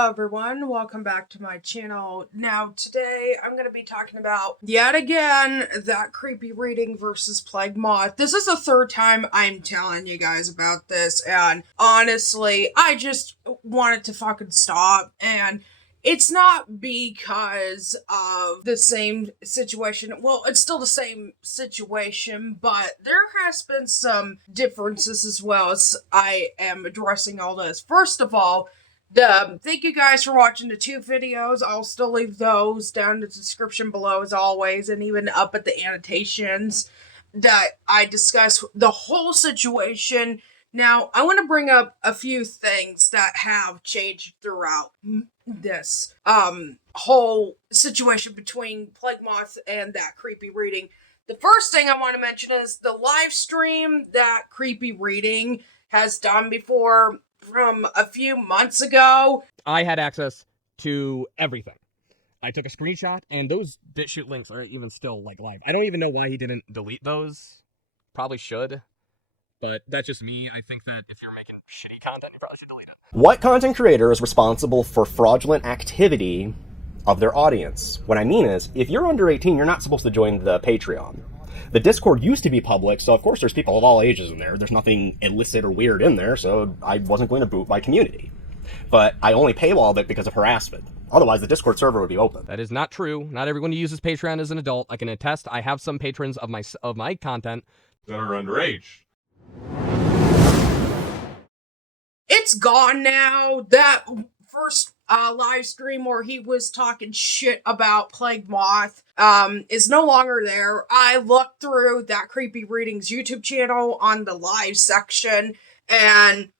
Hello everyone, welcome back to my channel. Now today I'm going to be talking about, yet again, that creepy reading versus Plagued Moth. This is the third time I'm telling you guys about this, and honestly, I just wanted to fucking stop. And it's not because of the same situation. Well, it's still the same situation, but there has been some differences as well as I am addressing all this. First of all, thank you guys for watching the two videos. I'll still leave those down in the description below as always, and even up at the annotations that I discuss the whole situation. Now, I want to bring up a few things that have changed throughout this whole situation between Plagued Moth and that creepy reading. The first thing I want to mention is the live stream that creepy reading has done before from a few months ago. I had access to everything. I took a screenshot, and those BitChute links are even still, like, live. I don't even know why he didn't delete those. Probably should. But that's just me. I think that if you're making shitty content, you probably should delete it. What content creator is responsible for fraudulent activity of their audience? What I mean is, if you're under 18, you're not supposed to join the Patreon. The Discord used to be public, so of course there's people of all ages in there. There's nothing illicit or weird in there, so I wasn't going to boot my community. But I only paywalled it because of harassment. Otherwise, the Discord server would be open. That is not true. Not everyone who uses Patreon is an adult. I can attest. I have some patrons of my content that are underage. It's gone now. That first live stream where he was talking shit about Plagued Moth is no longer there. I looked through that creepy readings YouTube channel on the live section, and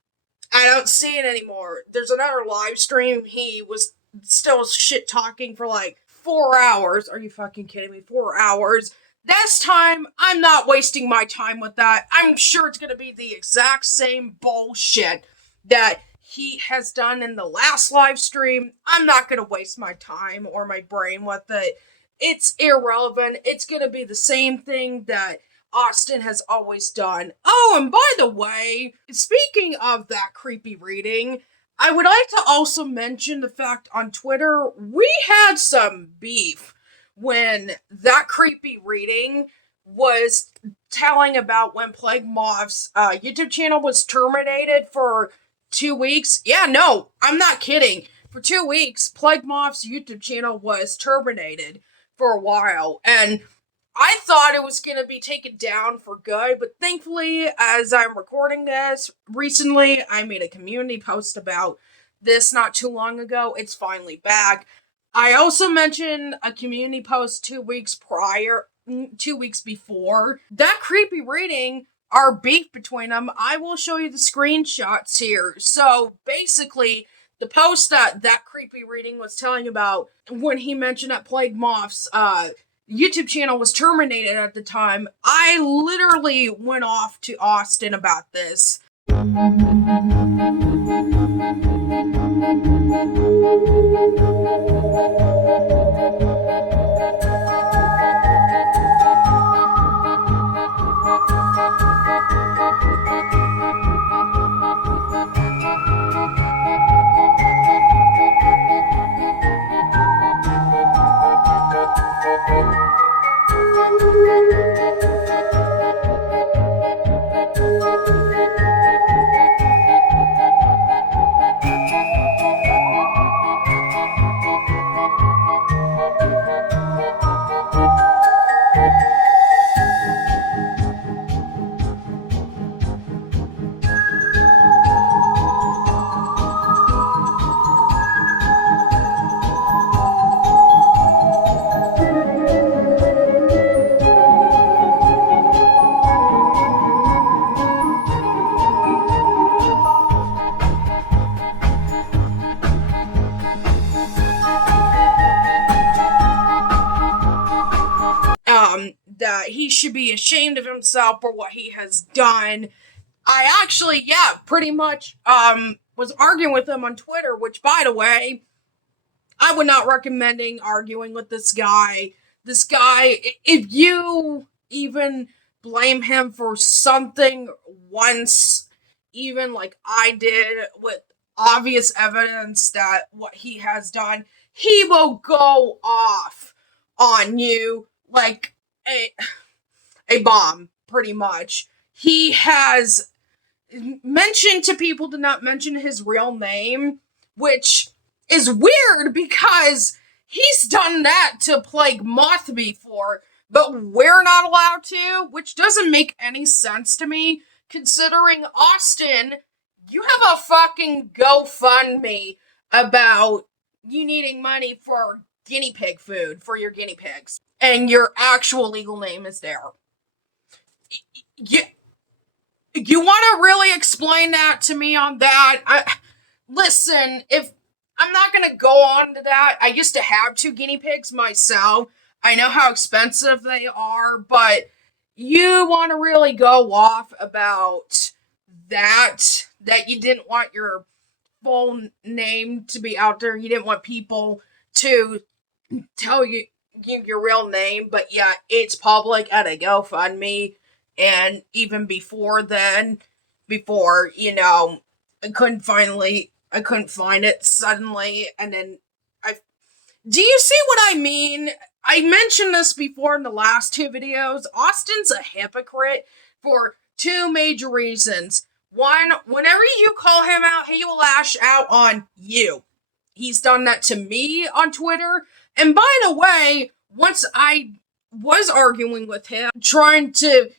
I don't see it anymore. There's another live stream. He was still shit talking for like 4 hours. Are you fucking kidding me? 4 hours. This time, I'm not wasting my time with that. I'm sure it's gonna be the exact same bullshit that he has done in the last live stream. I'm not gonna waste my time or my brain with it. It's irrelevant. It's gonna be the same thing that Austin has always done. Oh, and by the way, speaking of that creepy reading, I would like to also mention the fact on Twitter, we had some beef when that creepy reading was telling about when Plagued Moth's YouTube channel was terminated for 2 weeks. Yeah, no, I'm not kidding. For 2 weeks, Plagued Moth's YouTube channel was terminated for a while, and I thought it was going to be taken down for good, but thankfully, as I'm recording this, recently I made a community post about this not too long ago. It's finally back. I also mentioned a community post 2 weeks before. That creepy reading, our beef between them, I will show you the screenshots here. So basically, the post that creepy reading was telling about when he mentioned that Plagued Moth's YouTube channel was terminated at the time, I literally went off to Austin about this. That he should be ashamed of himself for what he has done. I actually, pretty much, was arguing with him on Twitter, which, by the way, I would not recommending arguing with this guy. This guy, if you even blame him for something once, even like I did with obvious evidence that what he has done, he will go off on you like a bomb, pretty much. He has mentioned to people to not mention his real name, which is weird because he's done that to Plagued Moth before, but we're not allowed to, which doesn't make any sense to me, considering, Austin, you have a fucking GoFundMe about you needing money for guinea pig food for your guinea pigs, and your actual legal name is there. You want to really explain that to me on that? Listen, if I'm not going to go on to that. I used to have 2 guinea pigs myself. I know how expensive they are, but you want to really go off about that you didn't want your full name to be out there. You didn't want people to tell you your real name, but yeah, it's public at a GoFundMe. And even before then, I couldn't find it suddenly, and then do you see what I mean? I mentioned this before in the last 2 videos. Austin's a hypocrite for 2 major reasons. One, whenever you call him out, he will lash out on you. He's done that to me on Twitter. And by the way, once I was arguing with him, trying to,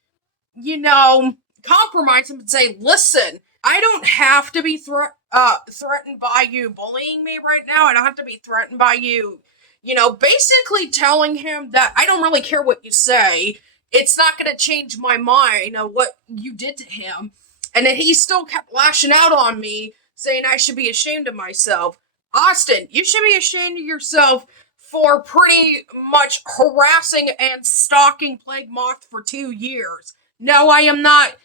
compromise him and say, listen, I don't have to be threatened by you bullying me right now. I don't have to be threatened by you, basically telling him that I don't really care what you say. It's not going to change my mind of what you did to him. And then he still kept lashing out on me, saying I should be ashamed of myself. Austin, you should be ashamed of yourself for pretty much harassing and stalking Plagued Moth for 2 years. No, I am not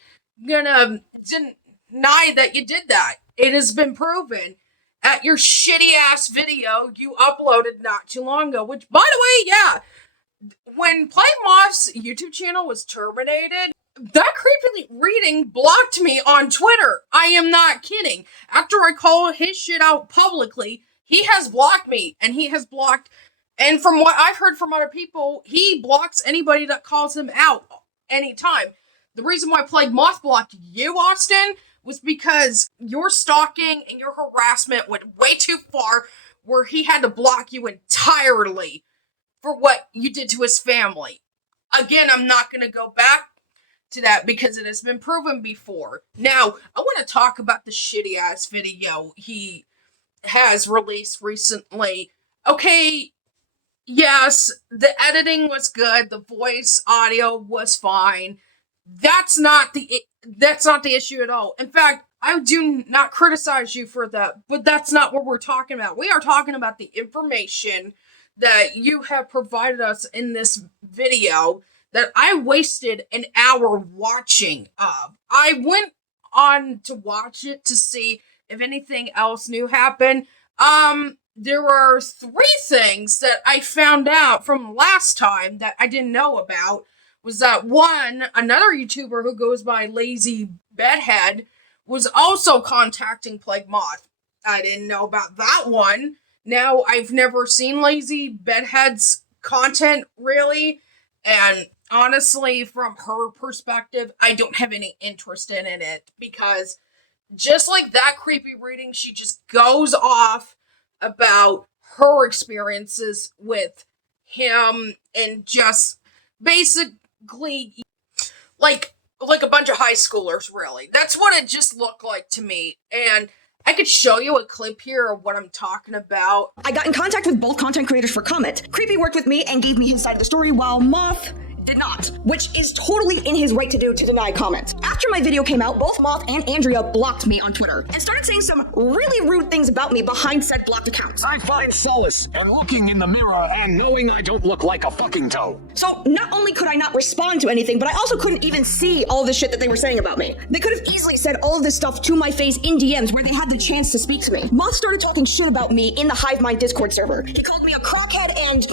gonna deny that you did that. It has been proven at your shitty ass video you uploaded not too long ago, which, by the way, yeah, when Plagued Moth's YouTube channel was terminated, that creepy reading blocked me on Twitter. I am not kidding. After I called his shit out publicly, he has blocked me, and he has blocked, and from what I've heard from other people, he blocks anybody that calls him out anytime. The reason why Plagued Moth blocked you, Austin, was because your stalking and your harassment went way too far, where he had to block you entirely for what you did to his family. Again, I'm not going to go back to that because it has been proven before. Now, I want to talk about the shitty ass video he has released recently. Okay, yes, the editing was good, the voice audio was fine. That's not the issue at all. In fact, I do not criticize you for that, but that's not what we're talking about. We are talking about the information that you have provided us in this video that I wasted an hour watching of. I went on to watch it to see if anything else new happened. There were 3 things that I found out from last time that I didn't know about. Was that one, another YouTuber who goes by Lazy Bedhead was also contacting Plagued Moth. I didn't know about that one. Now, I've never seen Lazy Bedhead's content, really, and honestly, from her perspective, I don't have any interest in it, because just like that creepy reading, she just goes off about her experiences with him and just basically like a bunch of high schoolers, really. That's what it just looked like to me. And I could show you a clip here of what I'm talking about. I got in contact with both content creators for comment. Creepy worked with me and gave me his side of the story, while Moth did not, which is totally in his right to do, to deny comment. After my video came out, both Moth and Andrea blocked me on Twitter and started saying some really rude things about me behind said blocked accounts. I find solace in looking in the mirror and knowing I don't look like a fucking toe. So not only could I not respond to anything, but I also couldn't even see all the shit that they were saying about me. They could have easily said all of this stuff to my face in DMs where they had the chance to speak to me. Moth started talking shit about me in the Hivemind Discord server. He called me a crackhead and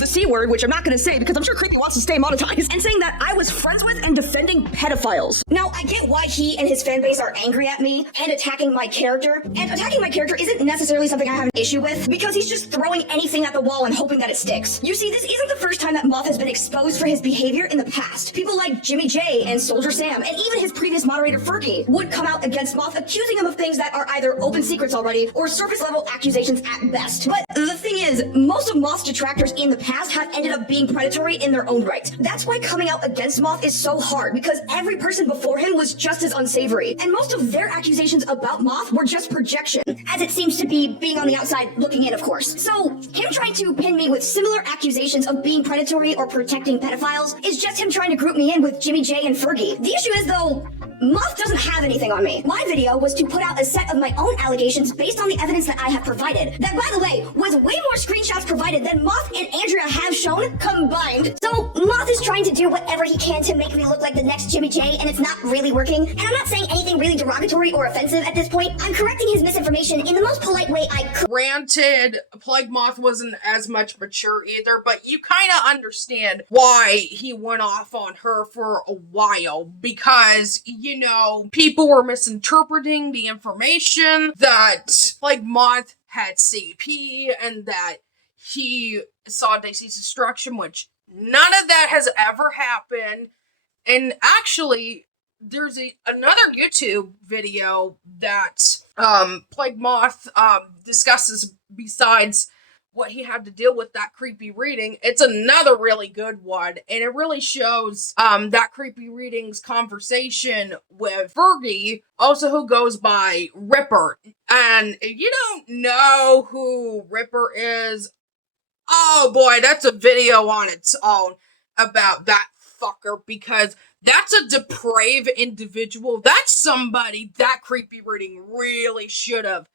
the C word, which I'm not gonna say because I'm sure Creepy wants to stay monetized traumatized and saying that I was friends with and defending pedophiles. Now, I get why he and his fan base are angry at me and attacking my character. And attacking my character isn't necessarily something I have an issue with because he's just throwing anything at the wall and hoping that it sticks. You see, this isn't the first time that Moth has been exposed for his behavior in the past. People like Jimmy J and Soldier Sam and even his previous moderator Fergi would come out against Moth, accusing him of things that are either open secrets already or surface level accusations at best. But the thing is, most of Moth's detractors in the past have ended up being predatory in their own right. That's why coming out against Moth is so hard, because every person before him was just as unsavory, and most of their accusations about Moth were just projection, as it seems to be being on the outside looking in, of course. So him trying to pin me with similar accusations of being predatory or protecting pedophiles is just him trying to group me in with Jimmy J and Fergi. The issue is, though, Moth doesn't have anything on me. My video was to put out a set of my own allegations based on the evidence that I have provided. That, by the way, was way more screenshots provided than Moth and Andrea have shown combined. So Moth is trying to do whatever he can to make me look like the next Jimmy J, and it's not really working. And I'm not saying anything really derogatory or offensive at this point. I'm correcting his misinformation in the most polite way I could. Granted, Plague Moth wasn't as much mature either, but you kind of understand why he went off on her for a while, because, you know, people were misinterpreting the information that Plague Moth had CP and that he saw Daisy's destruction, which none of that has ever happened. And actually, there's another YouTube video that Plague Moth discusses besides what he had to deal with that creepy reading. It's another really good one, and it really shows that creepy reading's conversation with Fergi, also who goes by Ripper. And if you don't know who Ripper is, oh boy, that's a video on its own about that fucker, because that's a depraved individual. That's somebody that creepy reading really should have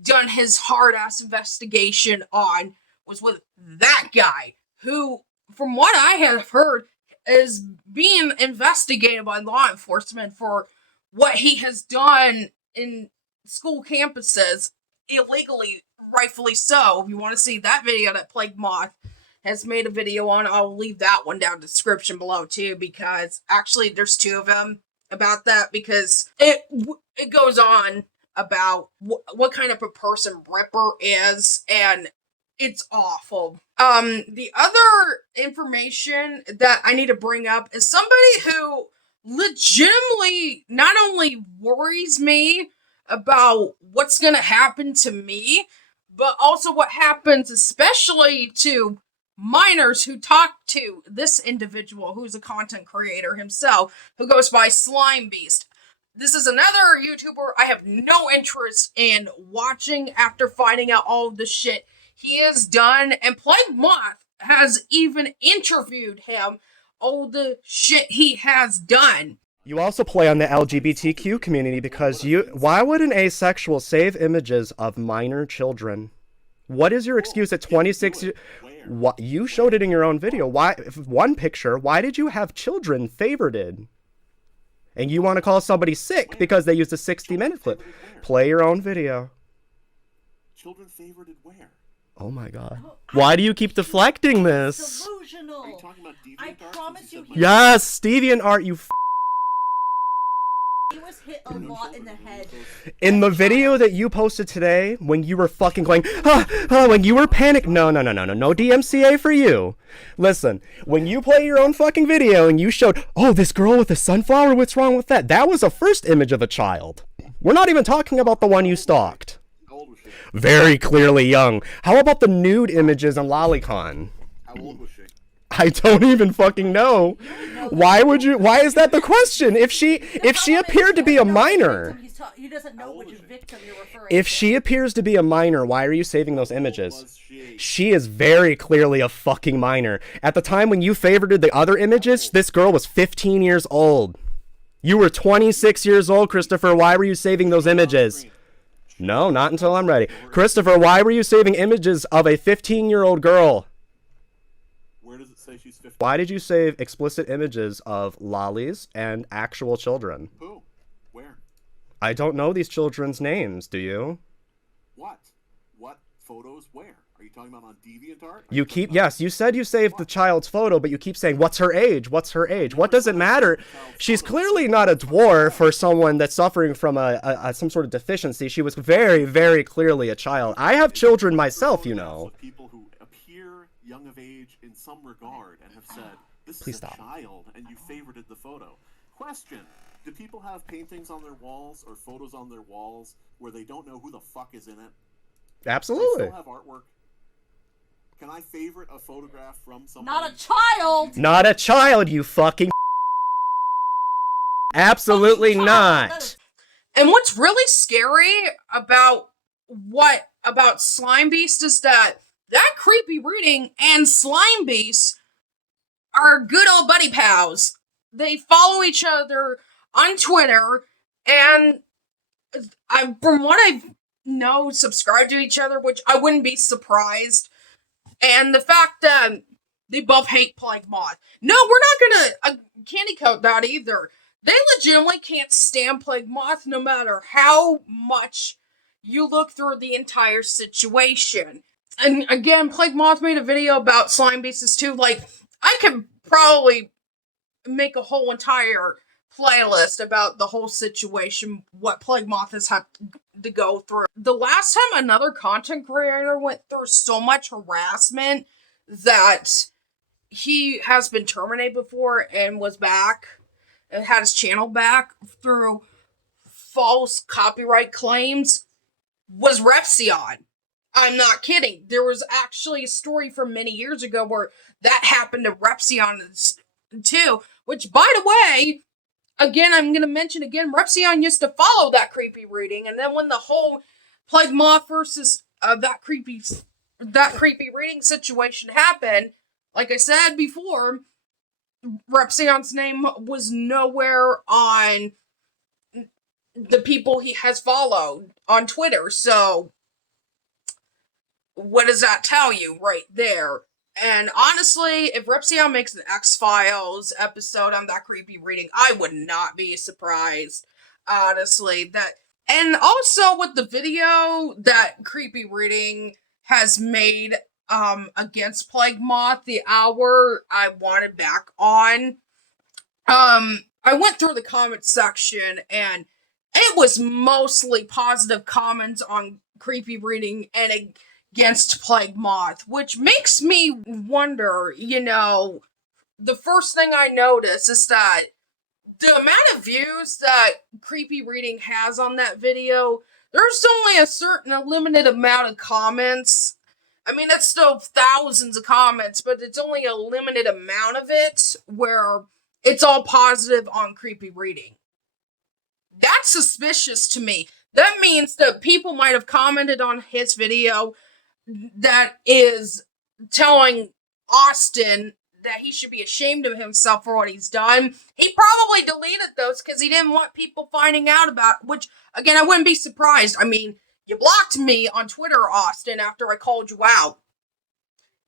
done his hard-ass investigation on, was with that guy, who, from what I have heard, is being investigated by law enforcement for what he has done in school campuses illegally, rightfully so. If you want to see that video that Plague Moth has made a video on, I'll leave that one down in the description below too, because actually there's two of them about that, because it goes on about what kind of a person Ripper is, and it's awful. The other information that I need to bring up is somebody who legitimately not only worries me about what's gonna happen to me, but also what happens especially to minors who talk to this individual who's a content creator himself, who goes by Slime Beast. This is another YouTuber I have no interest in watching after finding out all of the shit he has done, and Plague Moth has even interviewed him, all the shit he has done. You also play on the LGBTQ community because why would an asexual save images of minor children? What is your excuse at 26 years? What, you showed it in your own video. Why, one picture, why did you have children favorited? And you want to call somebody sick because they used a 60-minute clip. Play your own video. Children favorited where? Oh my god. Why do you keep deflecting this? Delusional. Are you talking about DeviantArt? I promise you. Yes, DeviantArt, you He was hit a lot in the head. In the video that you posted today, when you were fucking going, when you were panicked, no DMCA for you. Listen, when you play your own fucking video and you showed, oh, this girl with a sunflower, what's wrong with that? That was a first image of a child. We're not even talking about the one you stalked. How old was she? Very clearly young. How about the nude images on Lolicon? How old was she? I don't even fucking know. Why is that the question? If she appeared to be a minor. He doesn't know which victim you're referring If to. she appears to be a minor, why are you saving those images? She is very clearly a fucking minor. At the time when you favorited the other images, this girl was 15 years old. You were 26 years old, Christopher. Why were you saving those images? No, not until I'm ready. Christopher, why were you saving images of a 15-year-old girl? Where does it say she's 15? Why did you save explicit images of lollies and actual children? Who? Where? I don't know these children's names, do you? What? What photos where? Are you talking about on DeviantArt? You keep, yes, you said you saved the child's photo, but you keep saying, what's her age? What's her age? What does it matter? She's clearly not a dwarf or someone that's suffering from some sort of deficiency. She was very, very clearly a child. I have children myself, you know. People who appear young of age in some regard and have said, this Please is stop. a child, and you favorited the photo. Question. Do people have paintings on their walls or photos on their walls where they don't know who the fuck is in it? Absolutely. They still have artwork. Can I favorite a photograph from somebody? Not a child! Not a child, you fucking absolutely not. And what's really scary about Slime Beast is that creepy reading and Slime Beast are good old buddy pals. They follow each other on Twitter, and from what I know, subscribe to each other, which I wouldn't be surprised. And the fact that they both hate Plagued Moth. No, we're not gonna candy coat that either. They legitimately can't stand Plagued Moth no matter how much you look through the entire situation. And again, Plagued Moth made a video about Slime Beasts too. Like, I could probably make a whole entire playlist about the whole situation, what Plagued Moth has had to go through. The last time another content creator went through so much harassment that he has been terminated before and was back and had his channel back through false copyright claims was Repsion. I'm not kidding. There was actually a story from many years ago where that happened to Repsion too, which, by the way, again, I'm going to mention again, Repsion used to follow that creepy reading, and then when the whole Plagued Moth versus that creepy reading situation happened, like I said before, Repsion's name was nowhere on the people he has followed on Twitter, so what does that tell you right there? And honestly, if Repsion makes an X-Files episode on that creepy reading, I would not be surprised. Honestly, and also with the video that creepy reading has made against Plagued Moth, the hour I wanted back on. I went through the comment section and it was mostly positive comments on creepy reading and against Plagued Moth, which makes me wonder, the first thing I notice is that the amount of views that creepy reading has on that video, there's only a limited amount of comments. I mean, that's still thousands of comments, but it's only a limited amount of it where it's all positive on creepy reading. That's suspicious to me. That means that people might have commented on his video that is telling Austin that he should be ashamed of himself for what he's done. He probably deleted those because he didn't want people finding out about, which, again, I wouldn't be surprised. I mean, you blocked me on Twitter, Austin, after I called you out.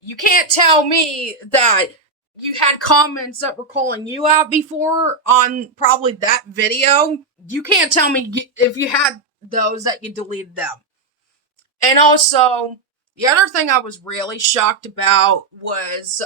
You can't tell me that you had comments that were calling you out before on probably that video. You can't tell me if you had those that you deleted them. And also, the other thing I was really shocked about was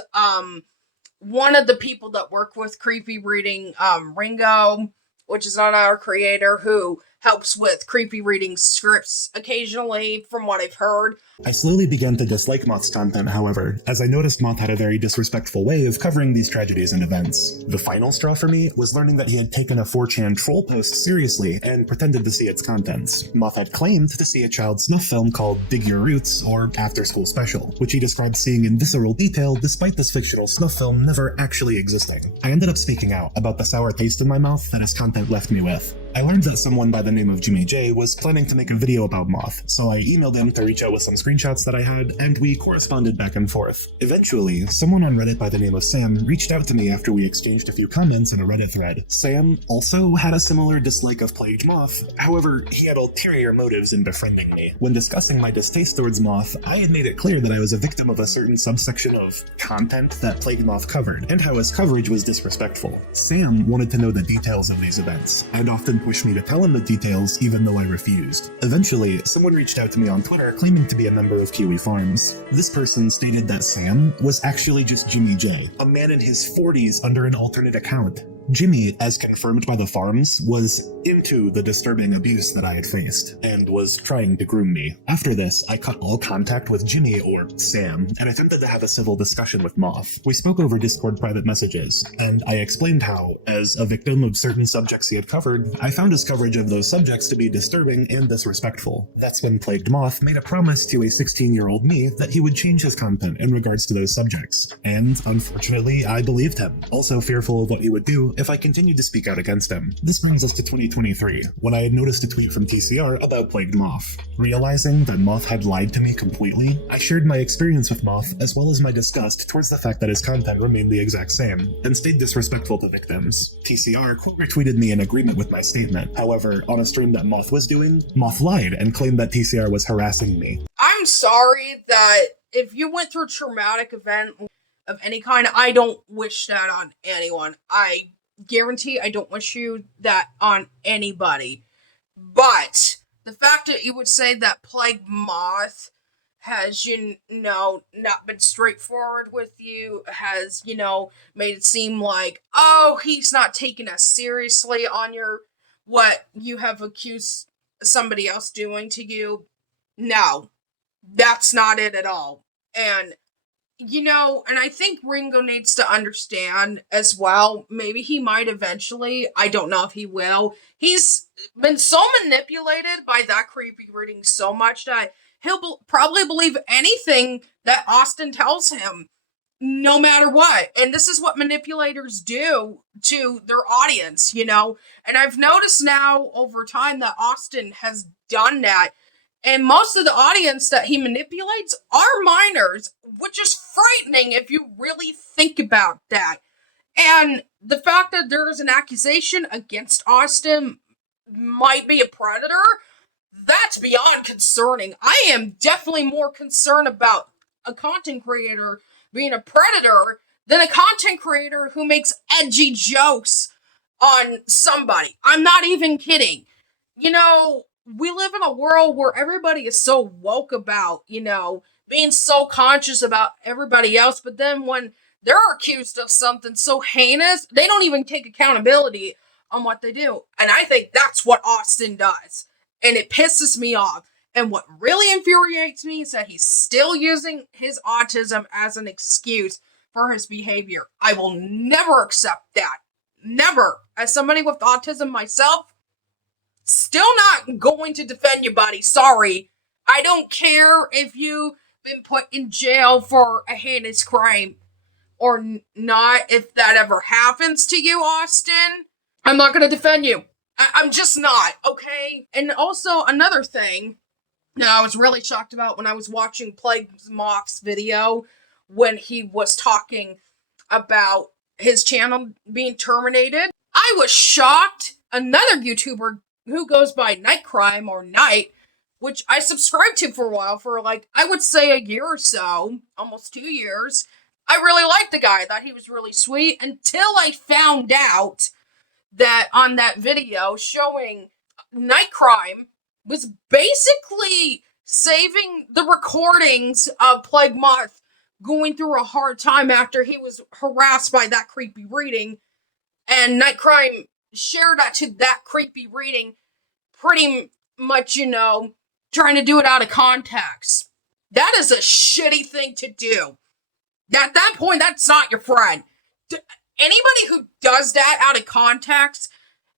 one of the people that work with creepy reading, Ringo, which is another creator who helps with creepy reading scripts occasionally, from what I've heard. I slowly began to dislike Moth's content, however, as I noticed Moth had a very disrespectful way of covering these tragedies and events. The final straw for me was learning that he had taken a 4chan troll post seriously and pretended to see its contents. Moth had claimed to see a child snuff film called Dig Your Roots, or After School Special, which he described seeing in visceral detail despite this fictional snuff film never actually existing. I ended up speaking out about the sour taste in my mouth that his content left me with. I learned that someone by the name of Jimmy J was planning to make a video about Moth, so I emailed him to reach out with some screenshots that I had, and we corresponded back and forth. Eventually, someone on Reddit by the name of Sam reached out to me after we exchanged a few comments in a Reddit thread. Sam also had a similar dislike of Plagued Moth, however, he had ulterior motives in befriending me. When discussing my distaste towards Moth, I had made it clear that I was a victim of a certain subsection of content that Plagued Moth covered, and how his coverage was disrespectful. Sam wanted to know the details of these events, and often push me to tell him the details even though I refused. Eventually, someone reached out to me on Twitter claiming to be a member of Kiwi Farms. This person stated that Sam was actually just Jimmy J, a man in his 40s under an alternate account. Jimmy, as confirmed by the farms, was into the disturbing abuse that I had faced, and was trying to groom me. After this, I cut all contact with Jimmy, or Sam, and attempted to have a civil discussion with Moth. We spoke over Discord private messages, and I explained how, as a victim of certain subjects he had covered, I found his coverage of those subjects to be disturbing and disrespectful. That's when Plagued Moth made a promise to a 16-year-old me that he would change his content in regards to those subjects. And, unfortunately, I believed him, also fearful of what he would do if I continued to speak out against him. This brings us to 2023, when I had noticed a tweet from TCR about Plagued Moth. Realizing that Moth had lied to me completely, I shared my experience with Moth as well as my disgust towards the fact that his content remained the exact same, and stayed disrespectful to victims. TCR quote retweeted me in agreement with my statement. However, on a stream that Moth was doing, Moth lied and claimed that TCR was harassing me. I'm sorry that if you went through a traumatic event of any kind, I don't wish that on anyone. I guarantee I don't wish you that on anybody. But the fact that you would say that Plagued Moth has, not been straightforward with you, has, made it seem like, oh, he's not taking us seriously on what you have accused somebody else doing to you. No, that's not it at all. And and I think Ringo needs to understand as well, maybe he might eventually, I don't know if he will. He's been so manipulated by that creepy reading so much that he'll probably believe anything that Austin tells him, no matter what. And this is what manipulators do to their audience, And I've noticed now over time that Austin has done that. And most of the audience that he manipulates are minors, which is frightening if you really think about that. And the fact that there is an accusation against Austin might be a predator, that's beyond concerning. I am definitely more concerned about a content creator being a predator than a content creator who makes edgy jokes on somebody. I'm not even kidding. We live in a world where everybody is so woke about, being so conscious about everybody else, but then when they're accused of something so heinous, they don't even take accountability on what they do. And I think that's what Austin does. And it pisses me off. And what really infuriates me is that he's still using his autism as an excuse for his behavior. I will never accept that. Never. As somebody with autism myself, still not going to defend you, buddy. Sorry. I don't care if you've been put in jail for a heinous crime or not. If that ever happens to you, Austin, I'm not going to defend you. I'm just not, okay? And also, another thing that I was really shocked about when I was watching Plagued Moth's video when he was talking about his channel being terminated. I was shocked. Another YouTuber who goes by Night Crime or Night, which I subscribed to for a while, for I would say a year or so, almost 2 years. I really liked the guy. I thought he was really sweet until I found out that on that video showing Night Crime was basically saving the recordings of Plagued Moth going through a hard time after he was harassed by that creepy reading, and Night Crime shared that to that creepy reading, pretty much, trying to do it out of context. That is a shitty thing to do. At that point, that's not your friend. Anybody who does that out of context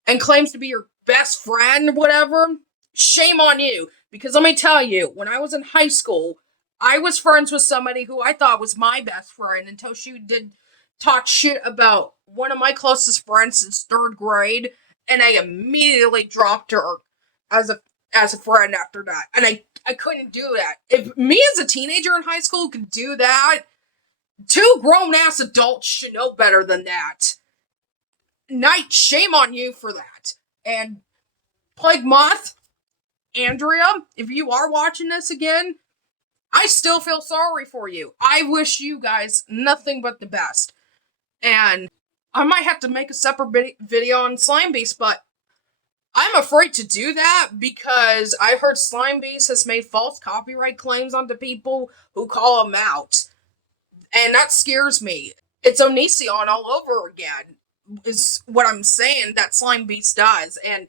and claims to be your best friend, whatever, shame on you. Because let me tell you, when I was in high school, I was friends with somebody who I thought was my best friend until she did talk shit about one of my closest friends since 3rd grade, and I immediately dropped her as a friend after that. And I couldn't do that. If me as a teenager in high school could do that, 2 grown-ass adults should know better than that. Night, shame on you for that. And Plague Moth, Andrea, if you are watching this again, I still feel sorry for you. I wish you guys nothing but the best. And I might have to make a separate video on Slime Beast, but I'm afraid to do that because I heard Slime Beast has made false copyright claims onto people who call him out. And that scares me. It's Onision all over again, is what I'm saying that Slime Beast does. And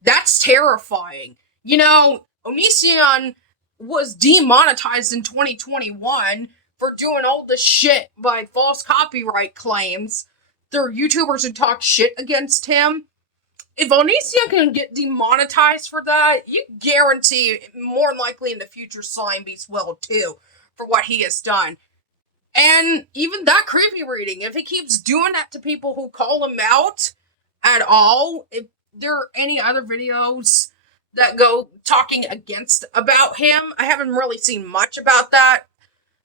that's terrifying. You know, Onision was demonetized in 2021 for doing all this shit by false copyright claims. There are YouTubers who talk shit against him. If Onision can get demonetized for that, you guarantee more than likely in the future Slime Beast will too, for what he has done. And even that creepy reading, if he keeps doing that to people who call him out at all, if there are any other videos that go talking about him, I haven't really seen much about that.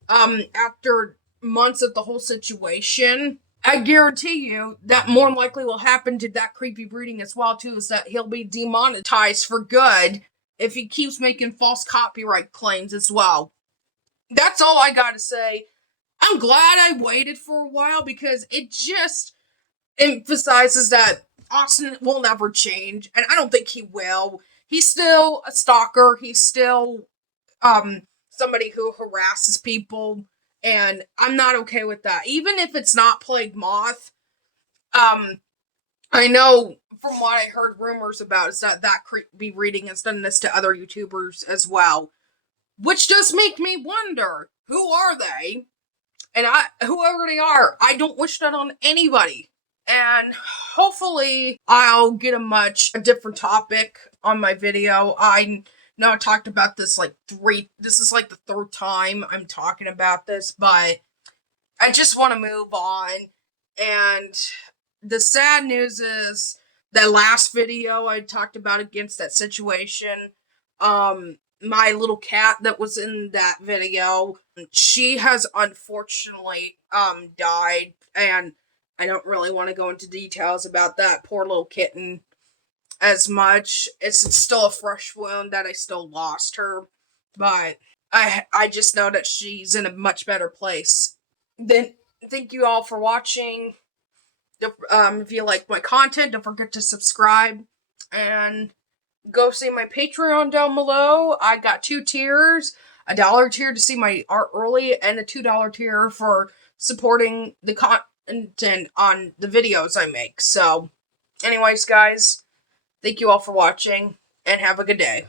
After months of the whole situation, I guarantee you that more than likely will happen to that creepy breeding as well too, is that he'll be demonetized for good if he keeps making false copyright claims as well. That's all I gotta say. I'm glad I waited for a while because it just emphasizes that Austin will never change, and I don't think he will. He's still a stalker. He's still somebody who harasses people, and I'm not okay with that. Even if it's not Plagued Moth, I know from what I heard rumors about is that creepy reading has done this to other YouTubers as well, which does make me wonder, who are they? And whoever they are, I don't wish that on anybody. And hopefully I'll get a different topic on my video. I know I talked about this this is like the third time I'm talking about this, but I just want to move on. And the sad news is that last video I talked about against that situation, my little cat that was in that video, she has unfortunately died, and I don't really want to go into details about that poor little kitten as much. It's still a fresh wound that I still lost her, but I just know that she's in a much better place. Then thank you all for watching. If you like my content, don't forget to subscribe and go see my Patreon down below. I got 2 tiers. A $1 tier to see my art early, and a $2 tier for supporting the content on the videos I make. So, anyways, guys, thank you all for watching, and have a good day.